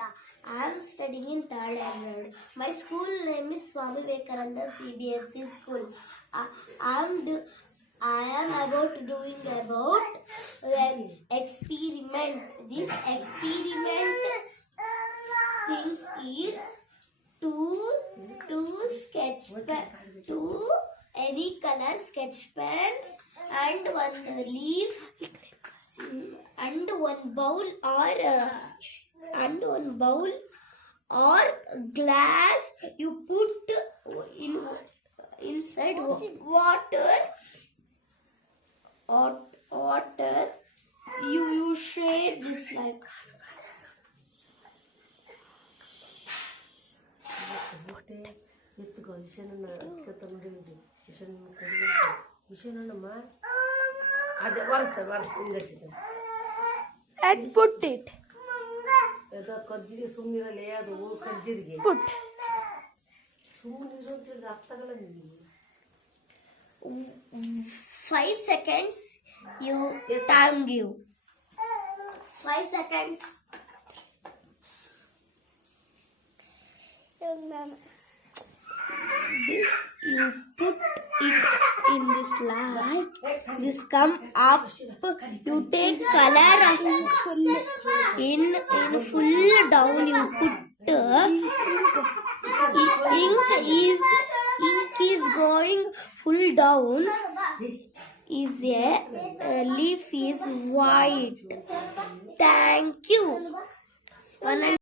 I am studying in third standard. My school name is Swami Vivekananda CBSE school. I am about doing an experiment. This experiment things is two any color sketch pens and one leaf and one bowl or glass. You put inside water or water. You shade this like ಎತ್ತುಕೋ ವಿಷಯನ ತಂದಿದ್ದು ವಿಷಯನಮ್ಮ ಅದು ಒರೆಸ್ತಾರೆ and put it. ಅದು ಕಜ್ಜಿಗೆ ಸುಮ್ಮನಿರಲ್ಲ ಅದು ಕಜ್ಜಿರಿಗೆ Put ಸುಮ್ಮನಿರೋದ್ರಿಂದ ಆಗ್ತಾಗಲ್ಲ ನಿಮಗೆ 5 seconds. You time give 5 seconds. This you put it in this light. This come up. You take color in full down. You put ink is going full down. Is a leaf is white. Thank you.